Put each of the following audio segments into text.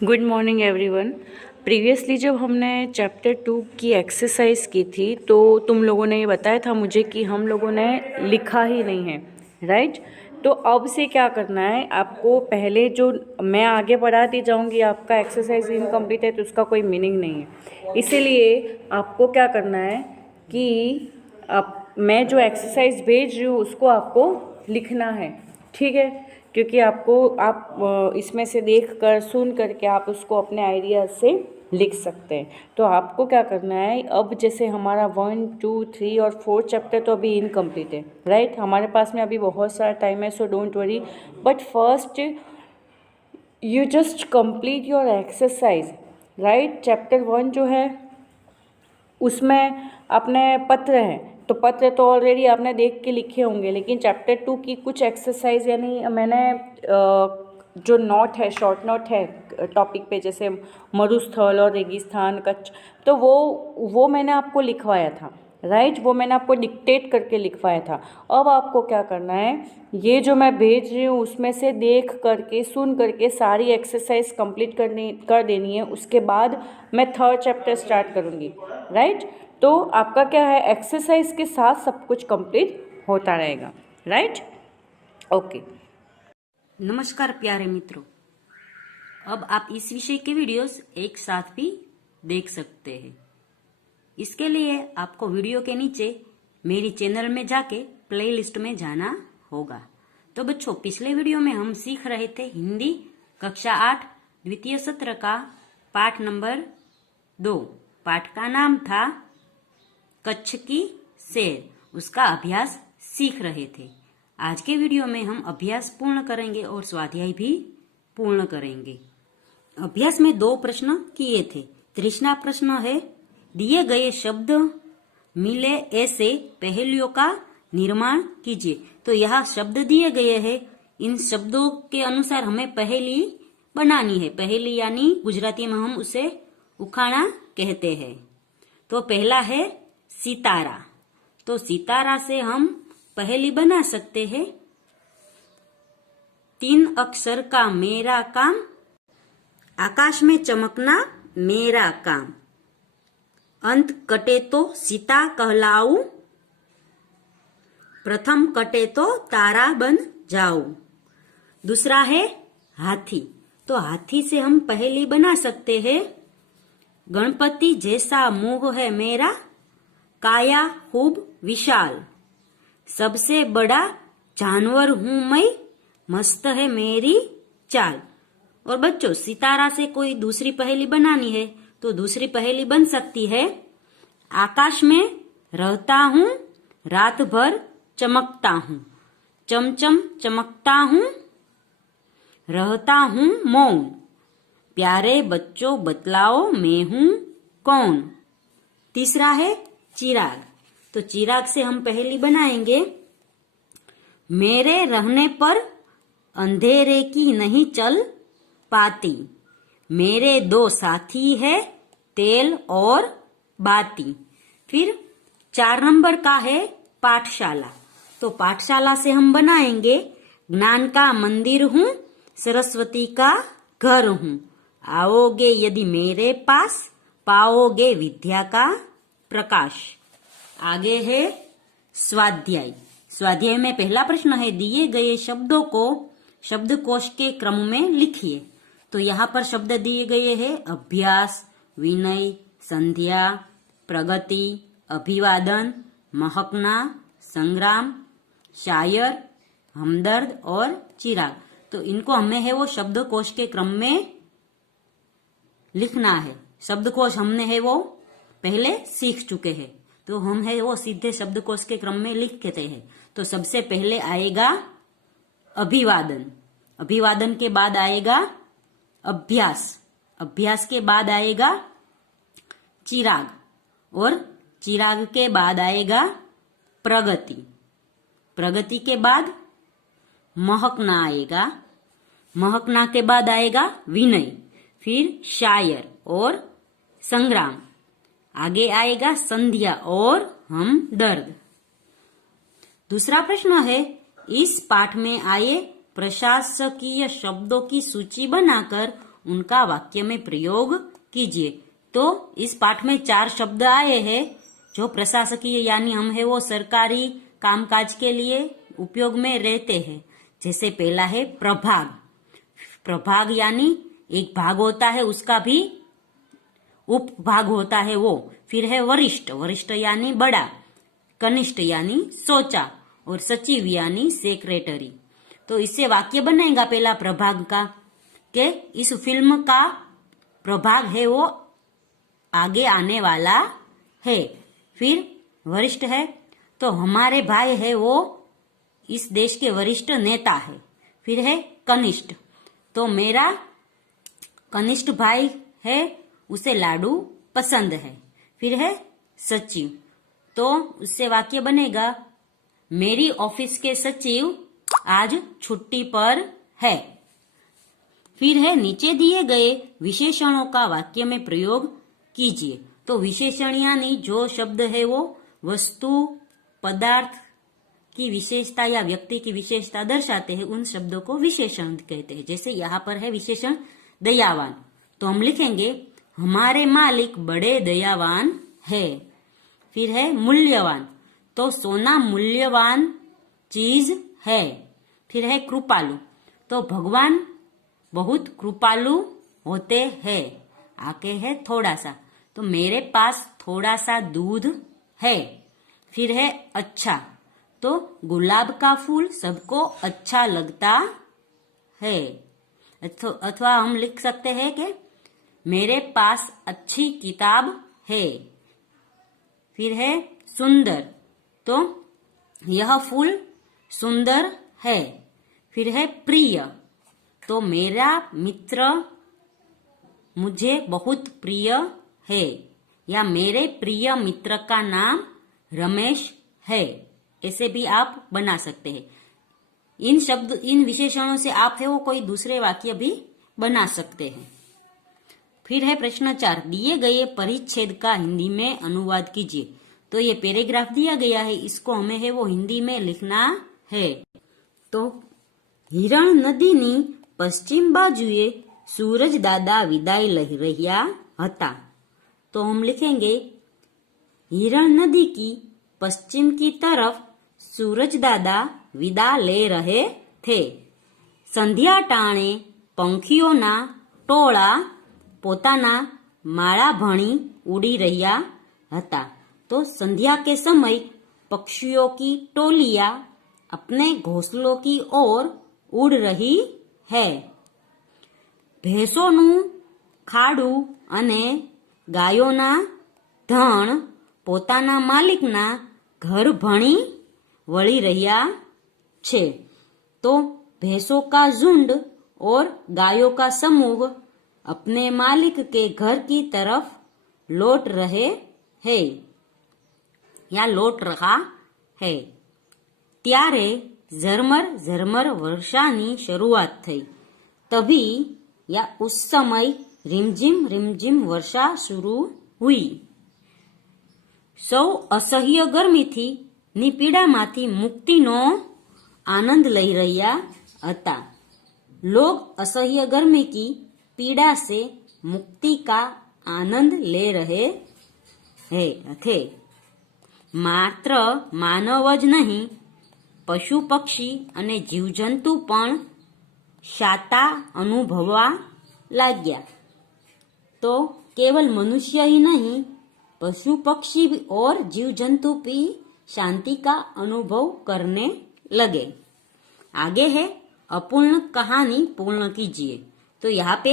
Good morning everyone. Previously जब हमने chapter 2 की एक्सरसाइज की थी तो तुम लोगों ने ये बताया था मुझे कि हम लोगों ने लिखा ही नहीं है, राइट। तो अब से क्या करना है आपको, पहले जो मैं आगे बढ़ाती जाऊंगी, आपका एक्सरसाइज इनकम्प्लीट है तो उसका कोई मीनिंग नहीं है। इसीलिए आपको क्या करना है कि मैं जो एक्सरसाइज भेज रही हूँ उसको आपको लिखना है, ठीक है। क्योंकि आप इसमें से देख कर सुन करके आप उसको अपने आइडिया से लिख सकते हैं। तो आपको क्या करना है, अब जैसे हमारा 1, 2, 3 और 4 चैप्टर तो अभी इनकम्प्लीट है, राइट। हमारे पास में अभी बहुत सारा टाइम है, so don't worry. But first you just complete your exercise, right. Chapter 1 जो है उसमें अपने पत्र हैं, तो पत्र तो ऑलरेडी आपने देख के लिखे होंगे, लेकिन चैप्टर 2 की कुछ एक्सरसाइज यानी मैंने जो नोट है, शॉर्ट नोट है टॉपिक पे, जैसे मरुस्थल और रेगिस्तान कच्छ, तो वो मैंने आपको लिखवाया था, राइट। वो मैंने आपको डिक्टेट करके लिखवाया था। अब आपको क्या करना है, ये जो मैं भेज रही हूँ उसमें से देख करके सुन करके सारी एक्सरसाइज कंप्लीट कर देनी है। उसके बाद मैं 3rd चैप्टर स्टार्ट करूँगी, राइट। तो आपका क्या है, एक्सरसाइज के साथ सब कुछ कंप्लीट होता रहेगा, राइट। ओके। नमस्कार प्यारे मित्रों, अब आप इस विषय के वीडियोस एक साथ भी देख सकते हैं। इसके लिए आपको वीडियो के नीचे मेरी चैनल में जाके प्लेलिस्ट में जाना होगा। तो बच्चों, पिछले वीडियो में हम सीख रहे थे हिंदी कक्षा 8 द्वितीय सत्र का पाठ नंबर 2। पाठ का नाम था कच्छ की सैर, उसका अभ्यास सीख रहे थे। आज के वीडियो में हम अभ्यास पूर्ण करेंगे और स्वाध्याय भी पूर्ण करेंगे। अभ्यास में 2 प्रश्न किए थे। 30वां प्रश्न है, दिए गए शब्द मिले ऐसे पहेलियों का निर्माण कीजिए। तो यहाँ शब्द दिए गए हैं, इन शब्दों के अनुसार हमें पहेली बनानी है। पहेली यानी गुजराती में हम उसे उखाणा कहते हैं। तो पहला है सितारा। तो सितारा से हम पहेली बना सकते हैं। 3 अक्षर का मेरा काम, आकाश में चमकना मेरा काम, अंत कटे तो सीता कहलाऊं, प्रथम कटे तो तारा बन जाऊं। दूसरा है हाथी। तो हाथी से हम पहेली बना सकते हैं। गणपति जैसा मुंह है मेरा, काया खूब विशाल, सबसे बड़ा जानवर हूं मैं, मस्त है मेरी चाल। और बच्चों, सितारा से कोई दूसरी पहेली बनानी है तो दूसरी पहेली बन सकती है, आकाश में रहता हूं, रात भर चमकता हूं, चमचम चमकता हूं, रहता हूं मौन, प्यारे बच्चों बतलाओ मैं हूं कौन। तीसरा है चिराग। तो चिराग से हम पहेली बनाएंगे, मेरे रहने पर अंधेरे की नहीं चल पाती, मेरे 2 साथी है तेल और बाती। फिर 4 नंबर का है पाठशाला। तो पाठशाला से हम बनाएंगे, ज्ञान का मंदिर हूँ, सरस्वती का घर हूँ, आओगे यदि मेरे पास, पाओगे विद्या का प्रकाश। आगे है स्वाध्याय। स्वाध्याय में पहला प्रश्न है, दिए गए शब्दों को शब्दकोश के क्रम में लिखिए। तो यहाँ पर शब्द दिए गए हैं, अभ्यास, विनय, संध्या, प्रगति, अभिवादन, महकना, संग्राम, शायर, हमदर्द और चिराग। तो इनको हमें है वो शब्दकोश के क्रम में लिखना है। शब्दकोश हमने है वो पहले सीख चुके हैं, तो हम है वो सीधे शब्दकोश के क्रम में लिख देते हैं। तो सबसे पहले आएगा अभिवादन, अभिवादन के बाद आएगा अभ्यास, अभ्यास के बाद आएगा चिराग, और चिराग के बाद आएगा प्रगति, प्रगति के बाद महकना आएगा, महकना के बाद आएगा विनय, फिर शायर और संग्राम, आगे आएगा संध्या और हमदर्द। दूसरा प्रश्न है, इस पाठ में आए प्रशासकीय शब्दों की सूची बनाकर उनका वाक्य में प्रयोग कीजिए। तो इस पाठ में 4 शब्द आए हैं जो प्रशासकीय यानी हम है वो सरकारी कामकाज के लिए उपयोग में रहते हैं। जैसे पहला है प्रभाग। प्रभाग यानी एक भाग होता है, उसका भी उपभाग होता है वो। फिर है वरिष्ठ। वरिष्ठ यानी बड़ा। कनिष्ठ यानी सोचा। और सचिव यानी सेक्रेटरी। तो इससे वाक्य बनेगा पहला प्रभाग का कि इस फिल्म का प्रभाग है वो आगे आने वाला है। फिर वरिष्ठ है तो हमारे भाई है वो इस देश के वरिष्ठ नेता है। फिर है कनिष्ठ, तो मेरा कनिष्ठ भाई है उसे लाडू पसंद है। फिर है सचिव, तो उससे वाक्य बनेगा मेरी ऑफिस के सचिव आज छुट्टी पर है। फिर है नीचे दिए गए विशेषणों का वाक्य में प्रयोग कीजिए। तो विशेषण यानी जो शब्द है वो वस्तु पदार्थ की विशेषता या व्यक्ति की विशेषता दर्शाते हैं, उन शब्दों को विशेषण कहते हैं। जैसे यहाँ पर है विशेषण दयावान, तो हम लिखेंगे हमारे मालिक बड़े दयावान है। फिर है मूल्यवान, तो सोना मूल्यवान चीज है। फिर है कृपालु, तो भगवान बहुत कृपालु होते हैं। आगे है थोड़ा सा, तो मेरे पास थोड़ा सा दूध है। फिर है अच्छा, तो गुलाब का फूल सबको अच्छा लगता है। अथवा हम लिख सकते हैं कि मेरे पास अच्छी किताब है। फिर है सुंदर, तो यह फूल सुंदर है। फिर है प्रिय, तो मेरा मित्र मुझे बहुत प्रिय है, या मेरे प्रिय मित्र का नाम रमेश है। ऐसे भी आप बना सकते हैं। इन विशेषणों से आप है वो कोई दूसरे वाक्य भी बना सकते हैं। फिर है प्रश्न 4, दिए गए परिच्छेद का हिंदी में अनुवाद कीजिए। तो ये पैराग्राफ दिया गया है, इसको हमें है वो हिंदी में लिखना है। तो हिरण नदीनी पश्चिम बाजुए सूरज दादा विदाय लही રહ્યા હતા। तो हम लिखेंगे हिरण नदी की पश्चिम की तरफ सूरज दादा विदा ले रहे थे। संध्या टाणे पंखीओना टोळा पोताना माळा भणी उड़ी રહ્યા હતા। तो संध्या के समय पक्षियों की टोलियां अपने घोंसलों की ओर उड़ रही है। ભેંસોનું ખાડું અને ગાયોના ધણ પોતાના માલિકના ઘર ભણી વળી રહ્યા છે। तो भैंसों का झुंड और गायों का समूह अपने मालिक के घर की तरफ लौट रहे हैं या लौट रहा है। ત્યારે झरमर झरमर वर्षानी शुरुआत थई। तभी या उस समय रिमझिम वर्षा शुरू हुई। सौ असह्य गर्मीथी ની પીડામાંથી મુક્તિનો आनंद લઈ રહ્યા હતા। लोग असह्य गर्मी की पीड़ा से मुक्ति का आनंद ले रहे थे। मात्र मानव ज नहीं, पशु पक्षी અને जीवजंतु પણ शाता अनुभववा लाग्या। तो केवल मनुष्य ही नहीं, पशु पक्षी और जीव जंतु भी शांति का अनुभव करने लगे। आगे है अपूर्ण कहानी पूर्ण कीजिए। तो यहाँ पे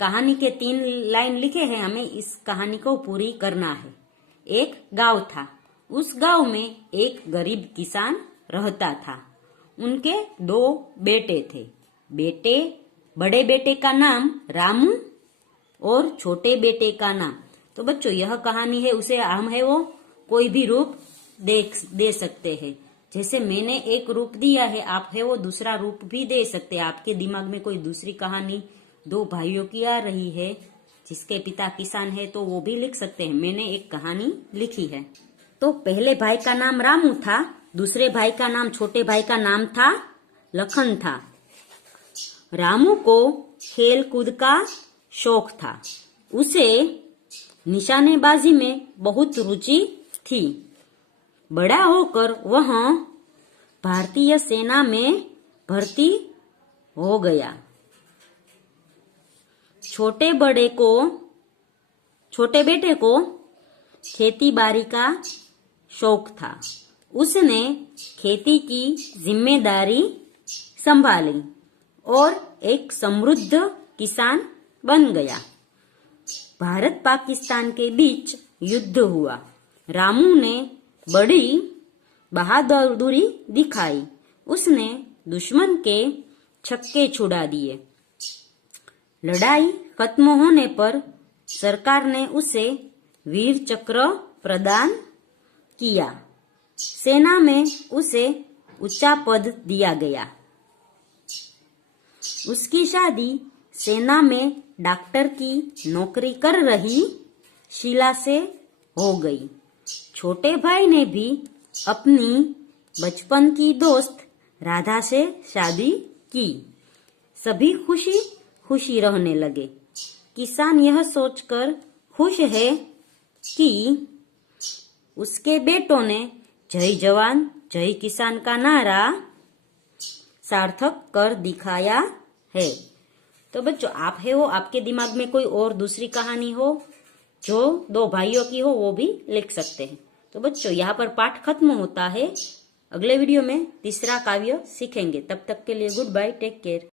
कहानी के 3 लाइन लिखे हैं, हमें इस कहानी को पूरी करना है। एक गांव था, उस गांव में एक गरीब किसान रहता था। उनके 2 बेटे थे। बड़े बेटे का नाम रामू और छोटे बेटे का नाम। तो बच्चों यह कहानी है, उसे हम है वो कोई भी रूप दे सकते हैं। जैसे मैंने एक रूप दिया है, आप है वो दूसरा रूप भी दे सकते हैं। आपके दिमाग में कोई दूसरी कहानी 2 भाइयों की आ रही है, जिसके पिता किसान है, तो वो भी लिख सकते हैं। मैंने एक कहानी लिखी है। तो पहले भाई का नाम रामू था, दूसरे भाई का नाम, छोटे भाई का नाम था लखन था। रामू को खेल कूद का शौक था। उसे निशानेबाजी में बहुत रुचि थी। बड़ा होकर वह भारतीय सेना में भर्ती हो गया। छोटे बेटे को खेती बाड़ी का शौक था। उसने खेती की जिम्मेदारी संभाली और एक समृद्ध किसान बन गया। भारत पाकिस्तान के बीच युद्ध हुआ। रामू ने बड़ी बहादुरी दिखाई। उसने दुश्मन के छक्के छुड़ा दिए। लड़ाई खत्म होने पर सरकार ने उसे वीर चक्र प्रदान किया। सेना में उसे ऊंचा पद दिया गया। उसकी शादी सेना में डॉक्टर की नौकरी कर रही शीला से हो गई। छोटे भाई ने भी अपनी बचपन की दोस्त राधा से शादी की। सभी खुशी खुशी रहने लगे। किसान यह सोचकर खुश है कि उसके बेटों ने जय जवान जय किसान का नारा सार्थक कर दिखाया है। तो बच्चों, आप है वो आपके दिमाग में कोई और दूसरी कहानी हो जो दो भाइयों की हो वो भी लिख सकते हैं। तो बच्चों, यहाँ पर पाठ खत्म होता है। अगले वीडियो में तीसरा काव्य सीखेंगे। तब तक के लिए गुड बाय, टेक केयर।